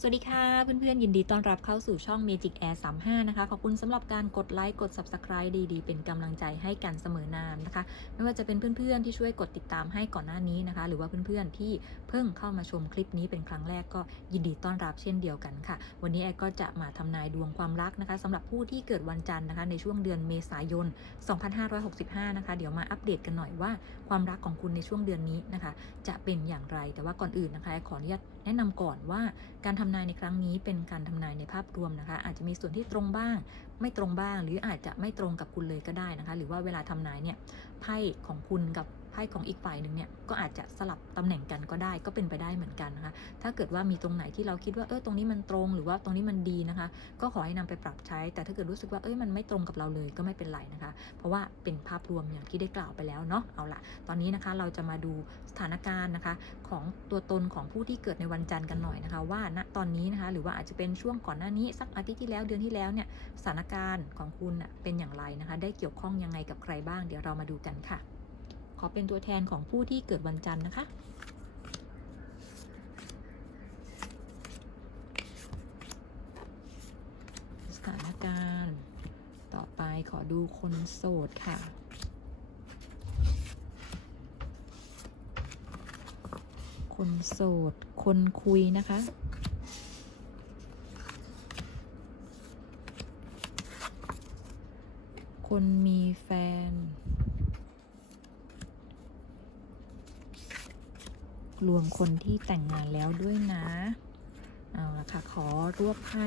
สวัสดีค่ะ เพื่อนๆ ยินดีต้อนรับเข้าสู่ช่อง Magic Air 35 นะคะ ขอบคุณสำหรับการกดไลค์กด Subscribe ดีๆ เป็นกำลังใจให้กันเสมอนานนะคะ ไม่ว่าจะเป็นเพื่อนๆ ที่ช่วยกดติดตามให้ก่อนหน้านี้นะคะ หรือว่าเพื่อนๆ ที่เพิ่งเข้ามาชมคลิปนี้เป็นครั้งแรกก็ยินดีต้อนรับเช่นเดียวกันค่ะ วันนี้แอร์ก็จะมาทำนายดวงความรักนะคะสำหรับผู้ที่เกิดวันจันทร์นะคะ ในช่วงเดือนเมษายน 2565 นะคะ เดี๋ยวมาอัปเดตกันหน่อยว่าความรักของคุณในช่วงเดือนนี้นะคะ จะเป็นอย่างไร แต่ว่าก่อนอื่นนะคะแอร์ขออนุญาตแนะนำก่อนว่าการทำนายในครั้งนี้เป็นการทำนายในภาพรวมนะคะ อาจจะมีส่วนที่ตรงบ้าง ไม่ตรงบ้าง หรืออาจจะไม่ตรงกับคุณเลยก็ได้นะคะ หรือว่าเวลาทำนายเนี่ยไพ่ของคุณกับ ไพ่ของอีกฝ่ายหนึ่งเนี่ยก็อาจจะสลับตำแหน่งกันก็ได้ก็เป็นไปได้เหมือนกันนะคะ ถ้าเกิดว่ามีตรงไหนที่เราคิดว่าเออตรงนี้มันตรงหรือว่าตรงนี้มันดีนะคะ ก็ขอให้นำไปปรับใช้ แต่ถ้าเกิดรู้สึกว่าเอ้ยมันไม่ตรงกับเราเลยก็ไม่เป็นไรนะคะ เพราะว่าเป็นภาพรวมอย่างที่ได้กล่าวไปแล้วเนาะเอาละตอนนี้นะคะเราจะมาดูสถานการณ์นะคะ ของตัวตนของผู้ที่เกิดในวันจันทร์กันหน่อยนะคะ ว่าณตอนนี้นะคะหรือว่าอาจจะเป็นช่วงก่อนหน้านี้สักอาทิตย์ที่แล้วเดือนที่แล้วเนี่ยสถานการณ์ของคุณเป็นอย่างไรนะคะ ได้เกี่ยวข้องยังไงกับใครบ้าง เดี๋ยวเรามาดูกันค่ะ ขอเป็นตัวแทนของผู้ที่เกิดวันจันทร์นะคะ สถานการณ์ ต่อไปขอดูคนโสดค่ะคนโสด คนคุยนะคะ คนมีแฟน รวมคนที่แต่งงานแล้วด้วยนะ เอาละค่ะ ขอรวบไพ่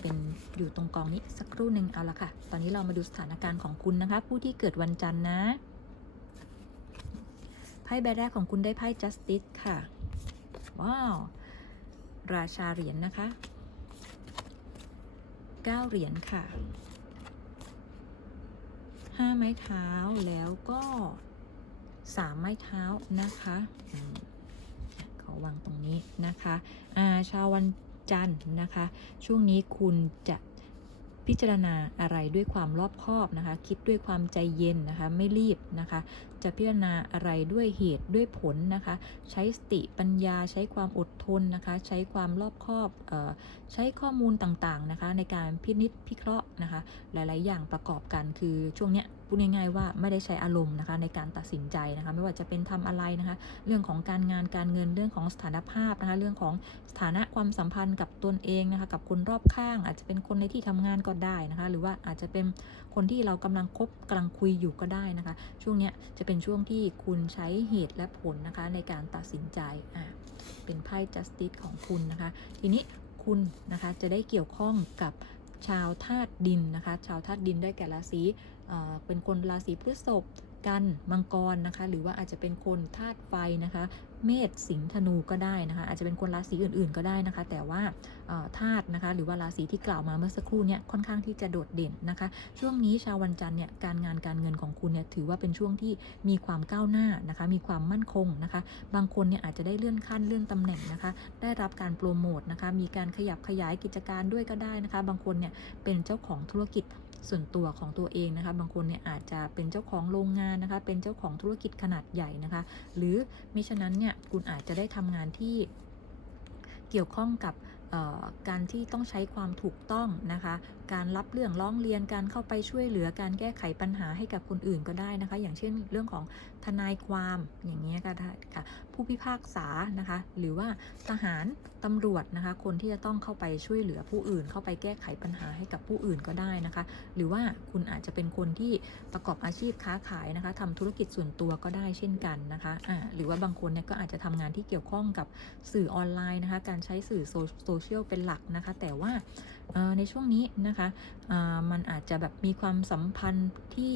เป็นอยู่ตรงกองนี้สักครู่หนึ่งเอาละค่ะ ตอนนี้เรามาดูสถานการณ์ของคุณนะคะ ผู้ที่เกิดวันจันทร์นะไพ่ใบแรกของคุณได้ไพ่ justice ค่ะ ว้าว ราชาเหรียญนะคะ9เหรียญค่ะ5ไม้เท้าแล้วก็3ไม้เท้านะคะ วางตรงนี้นะคะอาชาววันจันทร์นะคะ ช่วงนี้คุณจะพิจารณาอะไรด้วยความรอบคอบนะคะ คิดด้วยความใจเย็นนะคะ ไม่รีบนะคะ จะพิจารณาอะไรด้วยเหตุด้วยผลนะคะ ใช้สติปัญญาใช้ความอดทนนะคะ ใช้ความรอบคอบออใช้ข้อมูลต่างๆนะคะ ในการพินิจพิเคราะห์นะคะ หลาย ๆ อย่างประกอบกันคือช่วงเนี้ย พูดง่ายๆว่าไม่ได้ใช้อารมณ์นะคะในการตัดสินใจนะคะไม่ว่าจะเป็นทำอะไรนะคะเรื่องของการงานการเงินเรื่องของสถานภาพนะคะเรื่องของสถานะความสัมพันธ์กับตนเองนะคะกับคนรอบข้าง อาจจะเป็นคนในที่ทำงานก็ได้นะคะหรือว่าอาจจะเป็นคนที่เรากำลังคบกำลังคุยอยู่ก็ได้นะคะ ช่วงนี้จะเป็นช่วงที่คุณใช้เหตุและผลนะคะในการตัดสินใจอ่าเป็นไพ่ justice ของคุณนะคะ ทีนี้คุณนะคะจะได้เกี่ยวข้องกับชาวธาตุดินนะคะ ชาวธาตุดินได้แก่ราศี เป็นคนราศีพฤษภกันมังกรนะคะ หรือว่าอาจจะเป็นคนธาตุไฟนะคะ เมษสิงห์ธนูก็ได้นะคะ อาจจะเป็นคนราศีอื่นๆก็ได้นะคะ แต่ว่าธาตุนะคะ หรือว่าราศีที่กล่าวมาเมื่อสักครู่เนี่ยค่อนข้างที่จะโดดเด่นนะคะ ช่วงนี้ชาววันจันทร์เนี่ยการงานการเงินของคุณเนี่ยถือว่าเป็นช่วงที่มีความก้าวหน้านะคะ มีความมั่นคงนะคะ บางคนเนี่ยอาจจะได้เลื่อนขั้นเลื่อนตำแหน่งนะคะ ได้รับการโปรโมทนะคะ มีการขยับขยายกิจการด้วยก็ได้นะคะ บางคนเนี่ยเป็นเจ้าของธุรกิจ ส่วนตัวของตัวเองนะคะ บางคนเนี่ยอาจจะเป็นเจ้าของโรงงานนะคะ เป็นเจ้าของธุรกิจขนาดใหญ่นะคะ หรือมิฉะนั้นเนี่ยคุณอาจจะได้ทำงานที่เกี่ยวข้องกับการที่ต้องใช้ความถูกต้องนะคะ การรับเรื่องร้องเรียน การเข้าไปช่วยเหลือ การแก้ไขปัญหาให้กับคนอื่นก็ได้นะคะ อย่างเช่นเรื่องของทนายความอย่างเงี้ยก็ได้ค่ะ ผู้พิพากษานะคะ หรือว่าทหารตำรวจนะคะ คนที่จะต้องเข้าไปช่วยเหลือผู้อื่น เข้าไปแก้ไขปัญหาให้กับผู้อื่นก็ได้นะคะ หรือว่าคุณอาจจะเป็นคนที่ประกอบอาชีพค้าขายนะคะทำธุรกิจส่วนตัวก็ได้เช่นกันนะคะอ่าหรือว่าบางคนเนี่ยก็อาจจะทำงานที่เกี่ยวข้องกับสื่อออนไลน์นะคะ การใช้สื่อโซเชียลเป็นหลักนะคะ แต่ว่าในช่วงนี้นะคะมันอาจจะแบบมีความสัมพันธ์ที่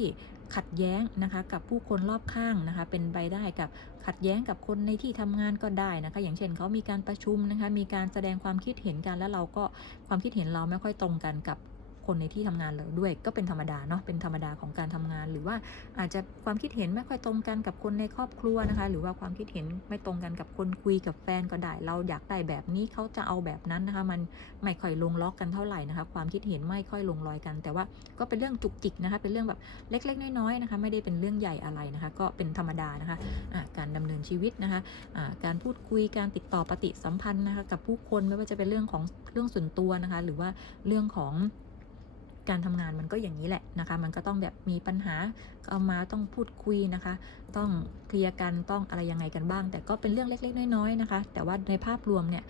ขัดแย้งนะคะกับผู้คนรอบข้างนะคะ เป็นไปได้กับขัดแย้งกับคนในที่ทำงานก็ได้นะคะ อย่างเช่นเขามีการประชุมนะคะ มีการแสดงความคิดเห็นกันแล้วเราก็ความคิดเห็นเราไม่ค่อยตรงกันกับ คนในที่ทำงานเลยด้วยก็เป็นธรรมดาเนาะเป็นธรรมดาของการทำงาน หรือว่าอาจจะความคิดเห็นไม่ค่อยตรงกันกับคนในครอบครัวนะคะ หรือว่าความคิดเห็นไม่ตรงกันกับคนคุยกับแฟนก็ได้ เราอยากได้แบบนี้เขาจะเอาแบบนั้นนะคะ มันไม่ค่อยลงล็อกกันเท่าไหร่นะคะ ความคิดเห็นไม่ค่อยลงรอยกัน แต่ว่าก็เป็นเรื่องจุกจิกนะคะ เป็นเรื่องแบบเล็กๆ น้อยๆนะคะ ไม่ได้เป็นเรื่องใหญ่อะไรนะคะ ก็เป็นธรรมดานะคะะการดำเนินชีวิตนะคะอ่าการพูดคุยการติดต่อปฏิสัมพันธ์นะคะกับผู้คนไม่ว่าจะเป็นเรื่องของเรื่องส่วนตัวนะคะ หรือว่าเรื่องของ การทำงานมันก็อย่างนี้แหละนะคะ มันก็ต้องแบบมีปัญหาเอามาต้องพูดคุยนะคะ ต้องเคลียร์กันต้องอะไรยังไงกันบ้าง แต่ก็เป็นเรื่องเล็ก ๆ น้อยๆนะคะ แต่ว่าในภาพรวมเนี่ย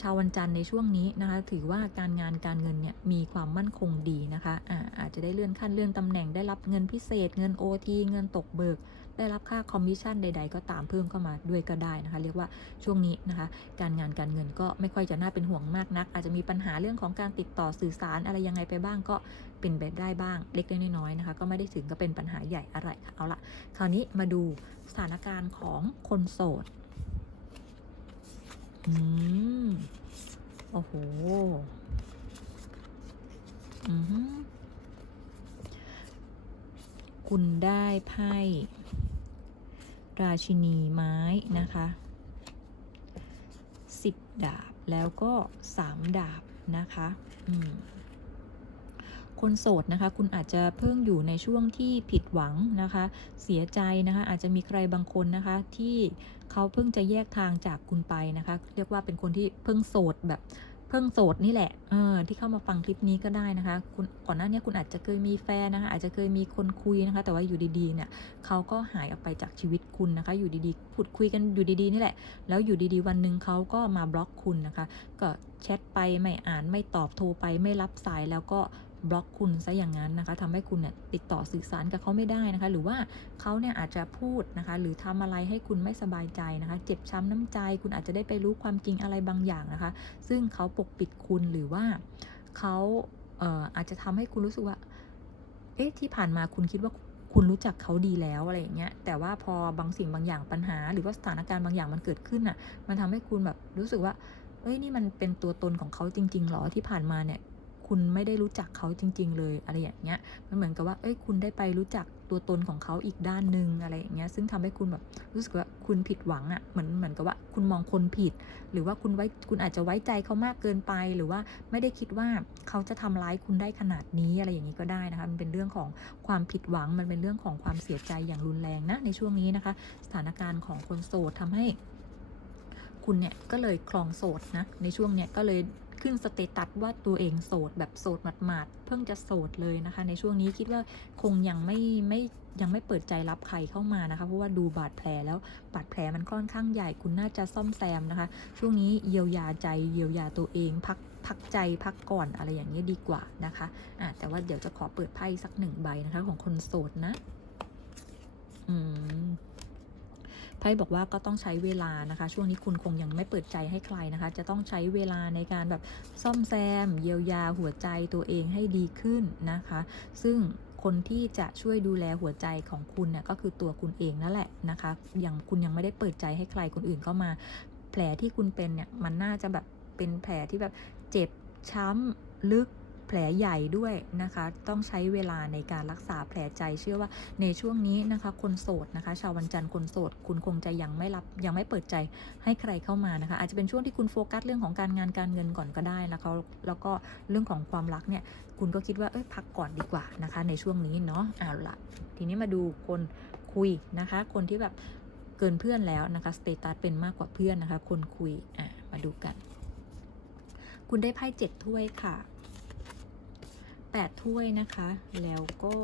ชาววันจันทร์ในช่วงนี้นะคะ ถือว่าการงานการเงินเนี่ยมีความมั่นคงดีนะคะอาอาจจะได้เลื่อนขั้นเลื่อนตำแหน่งได้รับเงินพิเศษ เงิน OT เงินตกเบิก ได้รับค่าคอมมิชชั่นใด ๆ ก็ตามเพิ่มเข้ามาด้วยก็ได้นะคะ เรียกว่าช่วงนี้นะคะ การงานการเงินก็ไม่ค่อยจะน่าเป็นห่วงมากนัก อาจจะมีปัญหาเรื่องของการติดต่อสื่อสารอะไรยังไงไปบ้างก็เป็นแบบได้บ้างเล็กๆน้อยๆนะคะ ก็ไม่ได้ถึงก็เป็นปัญหาใหญ่อะไรค่ะเอาละคราวนี้มาดูสถานการณ์ของคนโสดอืมโอ้โหอือหือคุณได้ไพ่ ราชินีไม้นะคะสิบดาบแล้วก็สามดาบนะคะคนโสดนะคะ คุณอาจจะเพิ่งอยู่ในช่วงที่ผิดหวังนะคะ เสียใจนะคะ อาจจะมีใครบางคนนะคะ ที่เขาเพิ่งจะแยกทางจากคุณไปนะคะ เรียกว่าเป็นคนที่เพิ่งโสดแบบ เพิ่งโสดนี่แหละ เออ ที่เข้ามาฟังคลิปนี้ก็ได้นะคะ คุณก่อนหน้านี้คุณอาจจะเคยมีแฟนนะคะ อาจจะเคยมีคนคุยนะคะ แต่ว่าอยู่ดีๆ เนี่ยเขาก็หายออกไปจากชีวิตคุณนะคะ อยู่ดีๆ พูดคุยกันอยู่ดีๆ นี่แหละ แล้วอยู่ดีๆ วันหนึ่งเขาก็มาบล็อกคุณนะคะ ก็แชทไปไม่อ่านไม่ตอบโทรไปไม่รับสายแล้วก็ บล็อกคุณซะอย่างนั้นนะคะทำให้คุณเนี่ยติดต่อสื่อสารกับเขาไม่ได้นะคะ หรือว่าเขาเนี่ยอาจจะพูดนะคะ หรือทำอะไรให้คุณไม่สบายใจนะคะ เจ็บช้ำน้ำใจ คุณอาจจะได้ไปรู้ความจริงอะไรบางอย่างนะคะ ซึ่งเขาปกปิดคุณหรือว่าเขาเอ่ออาจจะทำให้คุณรู้สึกว่า เอ๊ะที่ผ่านมาคุณคิดว่าคุณรู้จักเขาดีแล้วอะไรอย่างเงี้ย แต่ว่าพอบางสิ่งบางอย่างปัญหา หรือว่าสถานการณ์บางอย่างมันเกิดขึ้นอะ มันทำให้คุณแบบรู้สึกว่าเอ้ยนี่มันเป็นตัวตนของเขาจริงๆหรอที่ผ่านมาเนี่ย คุณไม่ได้รู้จักเขาจริง ๆ เลยอะไรอย่างเงี้ยมันเหมือนกับว่าเอ้ยคุณได้ไปรู้จักตัวตนของเขาอีกด้านหนึ่งอะไรอย่างเงี้ยซึ่งทำให้คุณแบบรู้สึกว่าคุณผิดหวังอะ่ะเหมือนเหมือนกับว่าคุณมองคนผิด หรือว่าคุณไว้คุณอาจจะไว้ใจเขามากเกินไป หรือว่าไม่ได้คิดว่าเขาจะทำร้ายคุณได้ขนาดนี้อะไรอย่างนี้ก็ได้นะคะมันเป็นเรื่องของความผิดหวังมันเป็นเรื่องของความเสียใจอย่างรุนแรงนะในช่วงนี้นะคะ สถานการณ์ของคนโสดทำให้คุณเนี่ยก็เลยคลองโสดนะในช่วงเนี้ยก็เลย ขึ้นสเตตัสว่าตัวเองโสดแบบโสดหมาดๆเพิ่งจะโสดเลยนะคะ ในช่วงนี้คิดว่าคงยังไม่ไม่ยังไม่เปิดใจรับใครเข้ามานะคะ เพราะว่าดูบาดแผลแล้วบาดแผลมันค่อนข้างใหญ่คุณน่าจะซ่อมแซมนะคะ ช่วงนี้เยียวยาใจเยียวยาตัวเองพักพักใจพักก่อนอะไรอย่างนี้ดีกว่านะคะอะแต่ว่าเดี๋ยวจะขอเปิดไพ่สักหนึ่งใบนะคะ ของคนโสดนะ อืม ไพ่บอกว่าก็ต้องใช้เวลานะคะ ช่วงนี้คุณคงยังไม่เปิดใจให้ใครนะคะ จะต้องใช้เวลาในการแบบซ่อมแซม เยียวยาหัวใจตัวเองให้ดีขึ้นนะคะ ซึ่งคนที่จะช่วยดูแลหัวใจของคุณเนี่ยก็คือตัวคุณเองนั่นแหละนะคะยังคุณยังไม่ได้เปิดใจให้ใครคนอื่นเข้ามา แผลที่คุณเป็นเนี่ยมันน่าจะแบบเป็นแผลที่แบบเจ็บช้ำลึก แผลใหญ่ด้วยนะคะ ต้องใช้เวลาในการรักษาแผลใจเชื่อว่าในช่วงนี้นะคะ คนโสดนะคะ ชาววันจันทร์คนโสด คุณคงจะยังไม่รับยังไม่เปิดใจให้ใครเข้ามานะคะ อาจจะเป็นช่วงที่คุณโฟกัสเรื่องของการงานการเงินก่อนก็ได้นะคะแล้วก็เรื่องของความรักเนี่ยคุณก็คิดว่าเอ้ยพักก่อนดีกว่านะคะ ในช่วงนี้เนาะเอาละทีนี้มาดูคนคุยนะคะ คนที่แบบเกินเพื่อนแล้วนะคะสเตตัสเป็นมากกว่าเพื่อนนะคะ คนคุยอะมาดูกัน คุณได้ไพ่เจ็ดถ้วยค่ะ แปดถ้วยนะคะ แล้วก็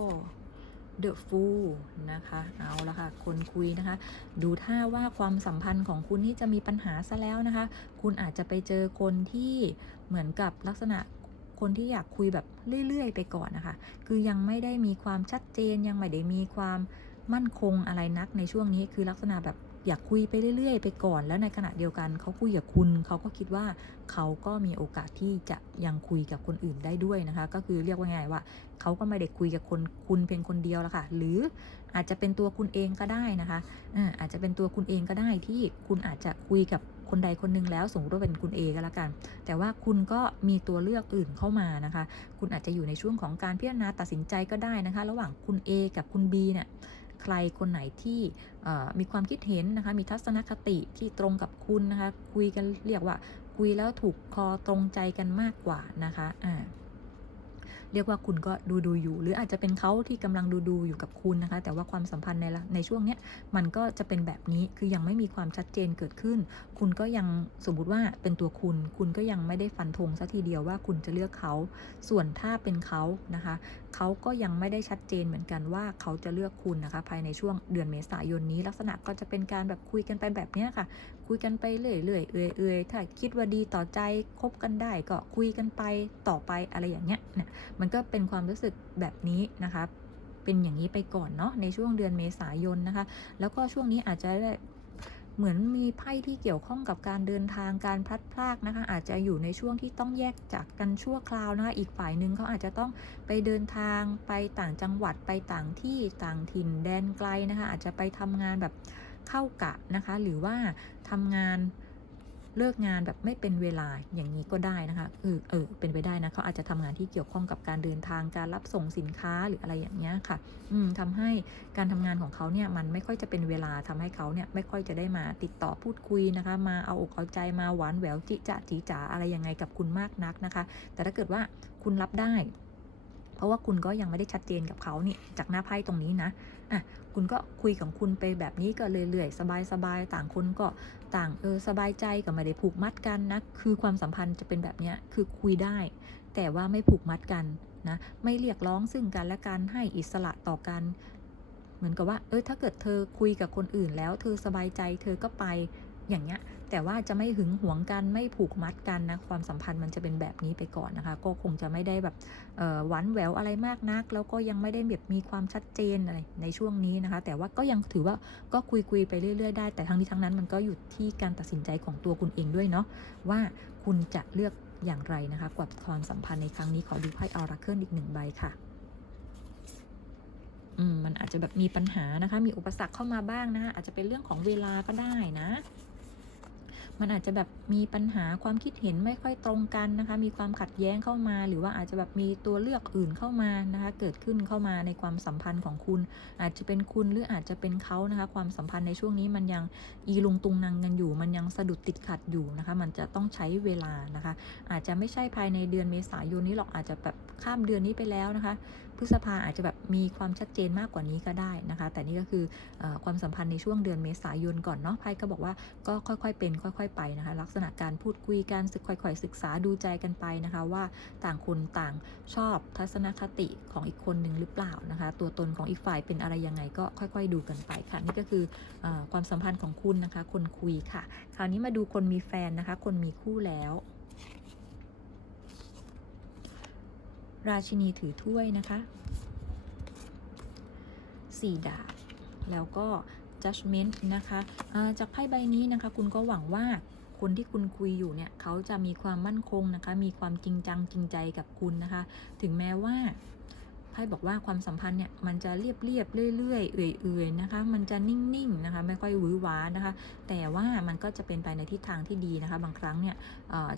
The Fool นะคะ เอาละค่ะ คนคุยนะคะ ดูท่าว่าความสัมพันธ์ของคุณนี่จะมีปัญหาซะแล้วนะคะ คุณอาจจะไปเจอคนที่เหมือนกับลักษณะคนที่อยากคุยแบบเรื่อย ๆ ไปก่อนนะคะ คือยังไม่ได้มีความชัดเจนยังไม่ได้มีความมั่นคงอะไรนักในช่วงนี้คือลักษณะแบบ อยากคุยไปเรื่อย ๆ ไปก่อน แล้วในขณะเดียวกันเขาคุยกับคุณเขาก็คิดว่าเขาก็มีโอกาสที่จะยังคุยกับคนอื่นได้ด้วยนะคะ ก็คือเรียกว่าไงว่าเขาก็ไม่ได้คุยกับคนคุณเพียงคนเดียวละค่ะ หรืออาจจะเป็นตัวคุณเองก็ได้นะคะอาอาจจะเป็นตัวคุณเองก็ได้ที่คุณอาจจะคุยกับคนใดคนหนึ่งแล้วสมมติว่าเป็นคุณเอก็แล้วกัน แต่ว่าคุณก็มีตัวเลือกอื่นเข้ามานะคะ คุณอาจจะอยู่ในช่วงของการพิจารณาตัดสินใจก็ได้นะคะ ระหว่างคุณ A กับคุณ B เนี่ย ใครคนไหนที่มีความคิดเห็นนะคะ มีทัศนคติที่ตรงกับคุณนะคะ คุยกันเรียกว่าคุยแล้วถูกคอตรงใจกันมากกว่านะคะอ่า เรียกว่าคุณก็ดูดูอยู่ หรืออาจจะเป็นเขาที่กำลังดูดูอยู่กับคุณนะคะ แต่ว่าความสัมพันธ์ในในช่วงเนี้ยมันก็จะเป็นแบบนี้คือยังไม่มีความชัดเจนเกิดขึ้น คุณก็ยังสมมุติว่าเป็นตัวคุณ คุณก็ยังไม่ได้ฟันธงซะทีเดียวว่าคุณจะเลือกเขา ส่วนถ้าเป็นเขานะคะเขาก็ยังไม่ได้ชัดเจนเหมือนกันว่าเขาจะเลือกคุณนะคะ ภายในช่วงเดือนเมษายนนี้ลักษณะก็จะเป็นการแบบคุยกันไปแบบนี้ค่ะ คุยกันไปเรื่อยๆเอื่อยๆถ้าคิดว่าดีต่อใจคบกันได้ก็คุยกันไปต่อไปอะไรอย่างเงี้ยเนี่ยมันก็เป็นความรู้สึกแบบนี้นะคะเป็นอย่างนี้ไปก่อนเนาะในช่วงเดือนเมษายนนะคะ แล้วก็ช่วงนี้อาจจะเหมือนมีไพ่ที่เกี่ยวข้องกับการเดินทางการพลัดพรากนะคะ อาจจะอยู่ในช่วงที่ต้องแยกจากกันชั่วคราวนะคะอีกฝ่ายหนึ่งเขาอาจจะต้องไปเดินทางไปต่างจังหวัดไปต่างที่ต่างถิ่นแดนไกลนะคะ อาจจะไปทำงานแบบ เข้ากะนะคะ หรือว่าทำงานเลิกงานแบบไม่เป็นเวลาอย่างนี้ก็ได้นะคะเออเออเป็นไปได้นะเขาอาจจะทำงานที่เกี่ยวข้องกับการเดินทางการรับส่งสินค้าหรืออะไรอย่างเงี้ยค่ะ อืมทำให้การทำงานของเขาเนี่ยมันไม่ค่อยจะเป็นเวลาทำให้เขาเนี่ยไม่ค่อยจะได้มาติดต่อพูดคุยนะคะ มาเอาอกเอาใจมาหวานแหววจิจะจีจ๋าอะไรยังไงกับคุณมากนักนะคะ แต่ถ้าเกิดว่าคุณรับได้ เพราะว่าคุณก็ยังไม่ได้ชัดเจนกับเขานี่จากหน้าไพ่ตรงนี้นะ อะคุณก็คุยของคุณไปแบบนี้ก็เรื่อยๆสบายๆต่างคนก็ต่างเออสบายใจก็ไม่ได้ผูกมัดกันนะคือความสัมพันธ์จะเป็นแบบเนี้ยคือคุยได้ แต่ว่าไม่ผูกมัดกันนะไม่เรียกร้องซึ่งกันและกันให้อิสระต่อกัน เหมือนกับว่า เออถ้าเกิดเธอคุยกับคนอื่นแล้ว เธอสบายใจเธอก็ไปอย่างเงี้ย แต่ว่าจะไม่หึงหวงกันไม่ผูกมัดกันนะความสัมพันธ์มันจะเป็นแบบนี้ไปก่อนนะคะ ก็คงจะไม่ได้แบบหวานแหววอะไรมากนัก แล้วก็ยังไม่ได้แบบมีความชัดเจนอะไรในช่วงนี้นะคะ แต่ว่าก็ยังถือว่าก็คุยคุยไปเรื่อยๆได้ แต่ทั้งนี้ทั้งนั้นมันก็อยู่ที่การตัดสินใจของตัวคุณเองด้วยเนาะว่าคุณจะเลือกอย่างไรนะคะกับความสัมพันธ์ในครั้งนี้ขอดูไพ่ออราเคิลอีกหนึ่งใบค่ะมมันอาจจะแบบมีปัญหานะคะ มีอุปสรรคเข้ามาบ้างนะคะอาจจะเป็นเรื่องของเวลาก็ได้นะ มันอาจจะแบบมีปัญหาความคิดเห็นไม่ค่อยตรงกันนะคะ มีความขัดแย้งเข้ามา หรือว่าอาจจะแบบมีตัวเลือกอื่นเข้ามานะคะ เกิดขึ้นเข้ามาในความสัมพันธ์ของคุณ อาจจะเป็นคุณหรืออาจจะเป็นเขานะคะ ความสัมพันธ์ในช่วงนี้มันยังอีลุงตุงนางกันอยู่ มันยังสะดุดติดขัดอยู่นะคะ มันจะต้องใช้เวลานะคะ อาจจะไม่ใช่ภายในเดือนเมษายนนี้หรอกอาจจะแบบข้ามเดือนนี้ไปแล้วนะคะพฤษภาอาจจะแบบมีความชัดเจนมากกว่านี้ก็ได้นะคะ แต่นี่ก็คืออความสัมพันธ์ในช่วงเดือนเมษายนก่อนเนาะไพ่ก็บอกว่าก็ค่อยๆเป็น ค่อย ๆ ไปนะคะ ลักษณะการพูดคุยกันศึกค่อยๆศึกษาดูใจกันไปนะคะ ว่าต่างคนต่างชอบทัศนคติของอีกคนหนึ่งหรือเปล่านะคะ ตัวตนของอีกฝ่ายเป็นอะไรยังไงก็ค่อย ๆ ดูกันไปค่ะ นี่ก็คืออความสัมพันธ์ของคุณนะคะ คนคุยค่ะ คราวนี้มาดูคนมีแฟนนะคะ คนมีคู่แล้ว ราชินีถือถ้วยนะคะสี่ดาบแล้วก็ judgment นะคะาจากไพ่ใบนี้นะคะคุณก็หวังว่าคนที่คุณคุยอยู่เนี่ยเขาจะมีความมั่นคงนะคะ มีความจริงจังจริงใจกับคุณนะคะ ถึงแม้ว่า ไพ่บอกว่าความสัมพันธ์เนี่ยมันจะเรียบเรียบเรื่อยๆ เอื่อยๆนะคะ มันจะนิ่งๆนะคะ ไม่ค่อยหวือหวานะคะ แต่ว่ามันก็จะเป็นไปในทิศทางที่ดีนะคะ บางครั้งเนี่ย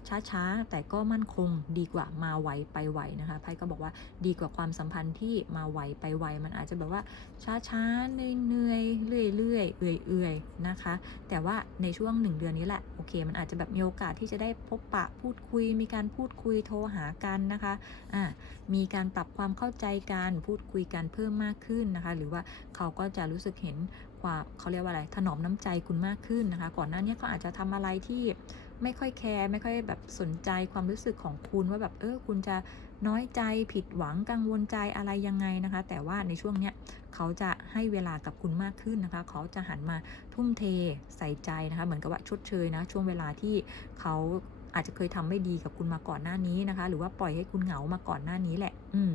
ช้าช้าๆแต่ก็มั่นคงดีกว่ามาไวไปไวนะคะ ไพ่ก็บอกว่าดีกว่าความสัมพันธ์ที่มาไวไปไว มันอาจจะแบบว่าช้าช้าๆเหนื่อยเนื่อยเรื่อยเรื่อยเอื่อยเอื่อยๆ นะคะ แต่ว่าในช่วงหนึ่งเดือนนี้แหละ โอเค มันอาจจะแบบมีโอกาสที่จะได้พบปะพูดคุย มีการพูดคุยโทรหากันนะคะ อ่า มีการปรับความเข้าใจกันพูดคุยกันเพิ่มมากขึ้นนะคะ หรือว่าเขาก็จะรู้สึกเห็นความเขาเรียกว่าอะไรถนอมน้ำใจคุณมากขึ้นนะคะ ก่อนหน้านี้ก็อาจจะทำอะไรที่ไม่ค่อยแคร์ไม่ค่อยแบบสนใจความรู้สึกของคุณว่าแบบเออคุณจะน้อยใจผิดหวังกังวลใจอะไรยังไงนะคะ แต่ว่าในช่วงเนี้ยเขาจะให้เวลากับคุณมากขึ้นนะคะ เขาจะหันมาทุ่มเทใส่ใจนะคะ เหมือนกับว่าชดเชยนะ ช่วงเวลาที่เขาอาจจะเคยทำไม่ดีกับคุณมาก่อนหน้านี้นะคะ หรือว่าปล่อยให้คุณเหงามาก่อนหน้านี้แหละ อืม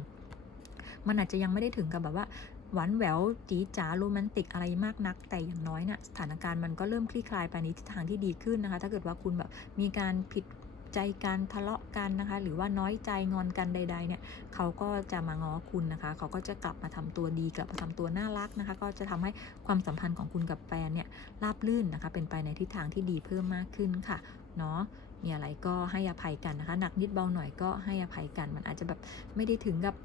มันอาจจะยังไม่ได้ถึงกับแบบว่าหวานแหววจีจ๋าโรแมนติกอะไรมากนัก แต่อย่างน้อยเนี่ยสถานการณ์มันก็เริ่มคลี่คลายไปในทิศทางที่ดีขึ้นนะคะ ถ้าเกิดว่าคุณแบบมีการผิดใจกันทะเลาะกันนะคะ หรือว่าน้อยใจงอนกันใด ๆ เนี่ยเขาก็จะมาง้อคุณนะคะ เขาก็จะกลับมาทำตัวดีกลับมาทำตัวน่ารักนะคะ ก็จะทำให้ความสัมพันธ์ของคุณกับแฟนเนี่ยราบลื่นนะคะ เป็นไปในทิศทางที่ดีเพิ่มมากขึ้นค่ะเนาะมีอะไรก็ให้อภัยกันนะคะ หนักนิดเบาหน่อยก็ให้อภัยกัน มันอาจจะแบบไม่ได้ถึงกับ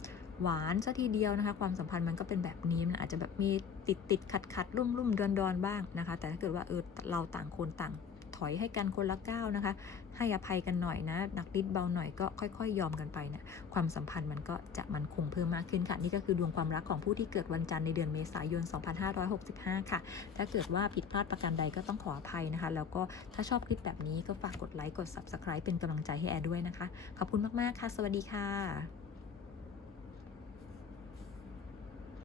หวานซะทีเดียวนะคะ ความสัมพันธ์มันก็เป็นแบบนี้มันอาจจะแบบมีติดติดขัดขัดรุ่มรุ่มดอนดอนบ้างนะคะ แต่ถ้าเกิดว่าเออเราต่างคนต่างถอยให้กันคนละก้าวนะคะ ให้อภัยกันหน่อยนะหนักนิดเบาหน่อยก็ค่อยๆยอมกันไปเนี่ยความสัมพันธ์มันก็จะมันคงเพิ่มมากขึ้นค่ะ นี่ก็คือดวงความรักของผู้ที่เกิดวันจันทร์ในเดือนเมษายน 2565 ค่ะ ถ้าเกิดว่าผิดพลาดประการใดก็ต้องขออภัยนะคะ แล้วก็ถ้าชอบคลิปแบบนี้ก็ฝากกดไลค์กด Subscribe เป็นกำลังใจให้แอร์ด้วยนะคะ ขอบคุณมากๆค่ะ สวัสดีค่ะ